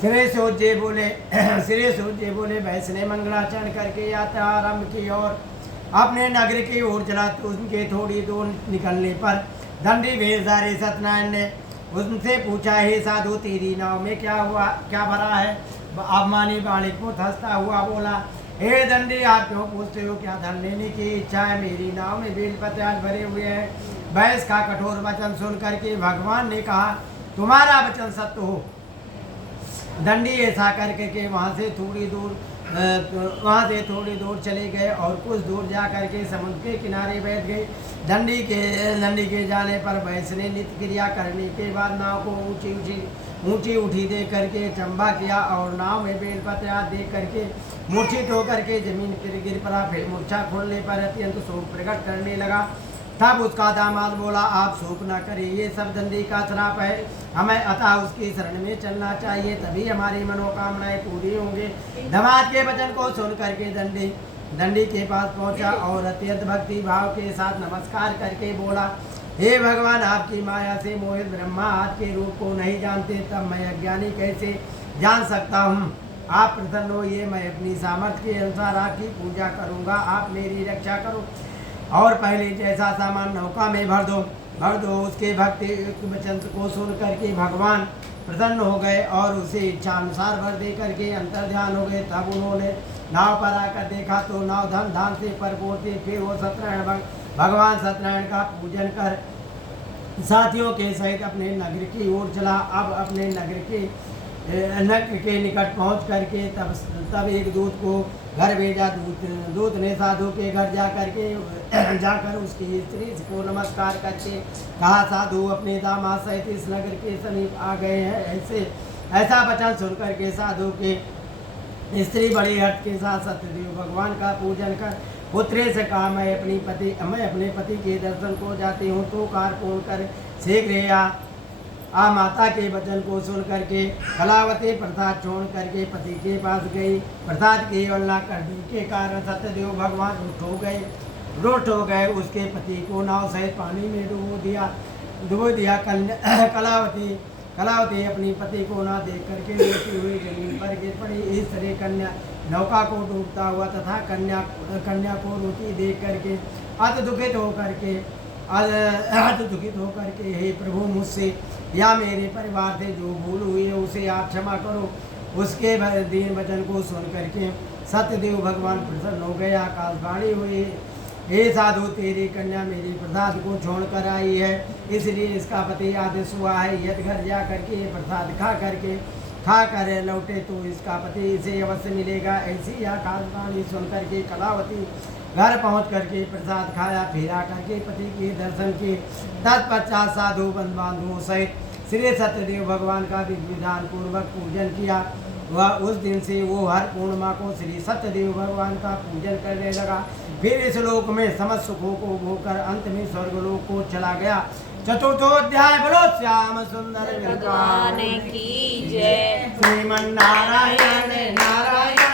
श्री सूत जी बोले भैंस ने मंगलाचरण करके यात्रा आरंभ की और अपने नगर की ओर चला। तो उनके थोड़ी दूर निकलने पर दंडी वेशधारी सत्यनारायण ने उनसे पूछा, हे साधु तेरी नाव में क्या भरा है? अभिमानी बालिक को हंसता हुआ बोला, हे दंडी आप क्यों पूछते हो? क्या धन लेने की इच्छा है? मेरी नाव में बेलपत्र आज भरे हुए हैं। भैंस का कठोर वचन सुन करके भगवान ने कहा, तुम्हारा वचन सत्य हो। दंडी ऐसा करके के वहाँ से थोड़ी दूर चले गए और कुछ दूर जा करके समुद्र के किनारे बैठ गए। दंडी के जाने पर भैंस ने नित्य क्रिया करने के बाद नाव को ऊंची उठी दे करके चंबा किया और नाव में बेलपत्र देख करके मूर्छित होकर के जमीन पर गिर पड़ा। फिर मूर्छा खोलने पर अत्यंत शोक प्रकट करने लगा। तब उसका दामाद बोला, आप शोक न करें, ये सब दंडी का श्राप है, हमें अतः उसकी शरण में चलना चाहिए, तभी हमारी मनोकामनाएं पूरी होंगे। दामाद के वचन को सुन करके दंडी के पास पहुंचा और अत्यंत भक्ति भाव के साथ नमस्कार करके बोला, हे भगवान, आपकी माया से मोहित ब्रह्मा आपके रूप को नहीं जानते, तब मैं अज्ञानी कैसे जान सकता हूँ? आप प्रसन्न होइए, मैं अपनी सामर्थ्य के अनुसार आपकी पूजा करूँगा, आप मेरी रक्षा करो और पहले जैसा सामान नौका में भर दो। उसके भक्ति वचन को सुन करके भगवान प्रसन्न हो गए और उसे इच्छा अनुसार भर दे करके अंतर ध्यान हो गए। तब उन्होंने नाव पर आकर देखा तो नाव धन धान से भरपूर थी। फिर वो भगवान सत्यनारायण का पूजन कर साथियों के सहित अपने नगर की ओर चला। अब अपने नगर के निकट पहुंच करके तब एक दूत को घर भेजा। दूत ने साधु के घर जाकर उसकी स्त्री को नमस्कार करके कहा, साधु अपने दामाद सहित इस नगर के समीप आ गए हैं। ऐसा वचन सुनकर के साधु के स्त्री बड़ी हट के साथ सत्यदेव भगवान का पूजन कर पुत्रे से कहा, मैं अपने पति के दर्शन को जाती हूँ, तो कार पूर्ण कर शीघ्र माता के वचन को सुन करके कलावती प्रसाद छोड़ करके पति के पास गई। प्रसाद की अवहेलना करने के कारण सत्यदेव भगवान रूठ हो गए। उसके पति को नाव सहित पानी में डुबो दिया। कलावती अपनी पति को ना देख करके रोती हुई जमीन पर गिर पड़ी। इस तरह कन्या नौका को डूबता हुआ तथा कन्या को रोती देख करके अति दुखित होकर के हे प्रभु, मुझसे या मेरे परिवार से जो भूल हुई है उसे आप क्षमा करो। उसके दीन वचन को सुन करके सत्यदेव भगवान प्रसन्न हो गए। आकाशवाणी हुई, हे साधु, तेरी कन्या मेरी प्रसाद को छोड़ कर आई है, इसलिए इसका पति आदेश हुआ है, यदि घर जा करके प्रसाद खा कर लौटे तो इसका पति इसे अवश्य मिलेगा। ऐसी आकाशवाणी सुन करके कलावती घर पहुंच करके प्रसाद खाया, फिर आकर के पति के दर्शन किए। तत्पश्चात साधु बंधुओं सहित श्री सत्यदेव भगवान का विधान पूर्वक पूजन किया। वह उस दिन से वो हर पूर्णिमा को श्री सत्यदेव भगवान का पूजन करने लगा। फिर इस लोक में समस्त सुखों को भोगकर अंत में स्वर्गलोक को चला गया। चतुर्थोध्याय। बोलो श्याम सुंदर भगवान की जय। श्रीमन नारायण नारायण